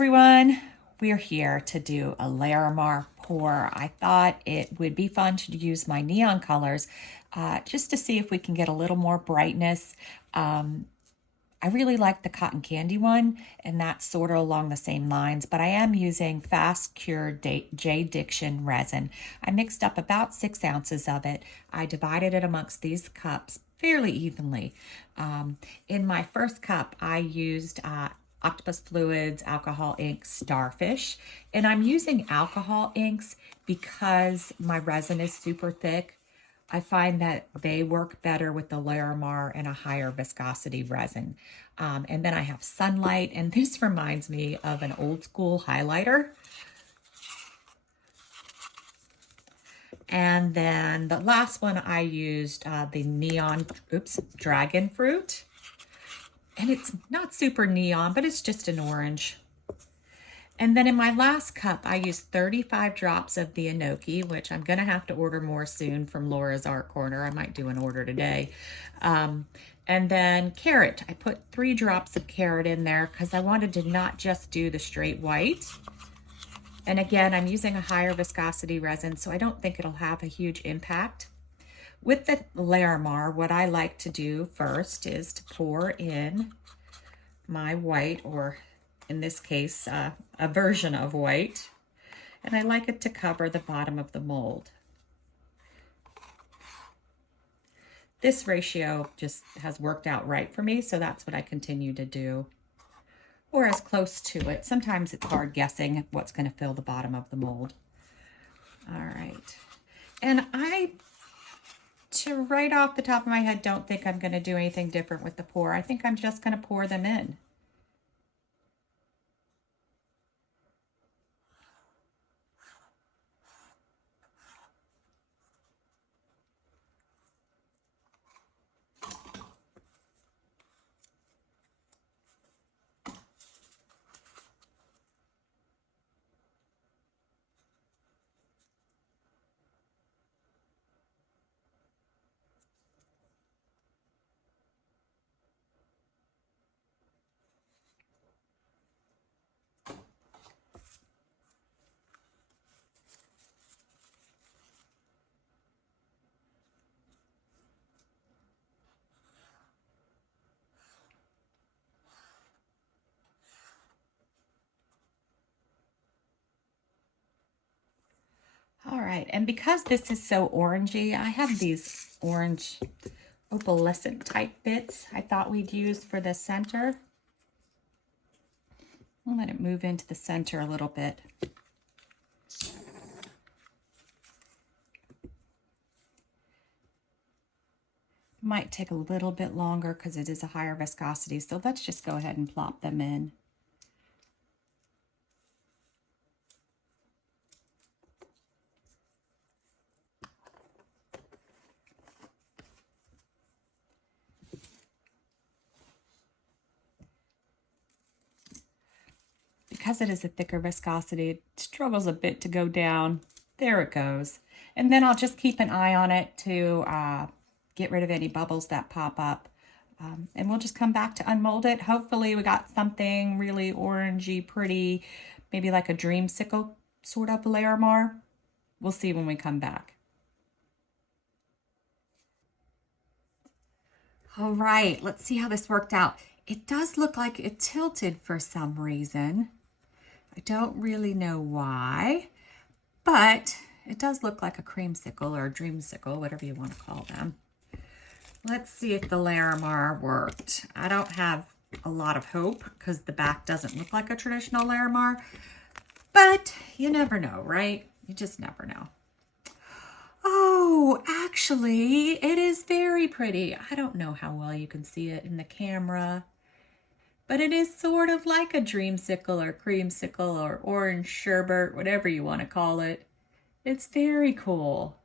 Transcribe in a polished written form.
everyone, we're here to do a Larimar pour. I thought it would be fun to use my neon colors just to see if we can get a little more brightness. I really like the cotton candy one, and that's sort of along the same lines, but I am using fast cure JDiction resin. I mixed up about 6 ounces of it. I divided it amongst these cups fairly evenly. In my first cup, I used Octopus Fluids, alcohol ink, Starfish. And I'm using alcohol inks because my resin is super thick. I find that they work better with the Larimar and a higher viscosity resin. And then I have Sunlight, and this reminds me of an old school highlighter. And then the last one I used the neon, dragon fruit. And it's not super neon, but it's just an orange. And then in my last cup, I used 35 drops of the enoki, which I'm gonna have to order more soon from Laura's Art Corner. I might do an order today. And then carrot. I put 3 drops of carrot in there because I wanted to not just do the straight white. And again, I'm using a higher viscosity resin, so I don't think it'll have a huge impact. With the Larimar, what I like to do first is to pour in my white, or in this case, a version of white. And I like it to cover the bottom of the mold. This ratio just has worked out right for me, so that's what I continue to do, or as close to it. Sometimes it's hard guessing what's going to fill the bottom of the mold. All right. And right off the top of my head, don't think I'm going to do anything different with the pour. I think I'm just going to pour them in. All right, and because this is so orangey, I have these orange opalescent type bits I thought we'd use for the center. I'll let it move into the center a little bit. Might take a little bit longer because it is a higher viscosity, so let's just go ahead and plop them in. Because it is a thicker viscosity, it struggles a bit to go down. There it goes. And then I'll just keep an eye on it to get rid of any bubbles that pop up. And we'll just come back to unmold it. Hopefully we got something really orangey, pretty, maybe like a Dreamsicle sort of Larimar. We'll see when we come back. All right, let's see how this worked out. It does look like it tilted for some reason. I don't really know why, but it does look like a creamsicle or a dreamsicle, whatever you want to call them. Let's see if the Larimar worked. I don't have a lot of hope because the back doesn't look like a traditional Larimar, but you never know, right? You just never know. Oh, actually, it is very pretty. I don't know how well you can see it in the camera, but it is sort of like a dreamsicle or creamsicle or orange sherbet, whatever you want to call it. It's very cool.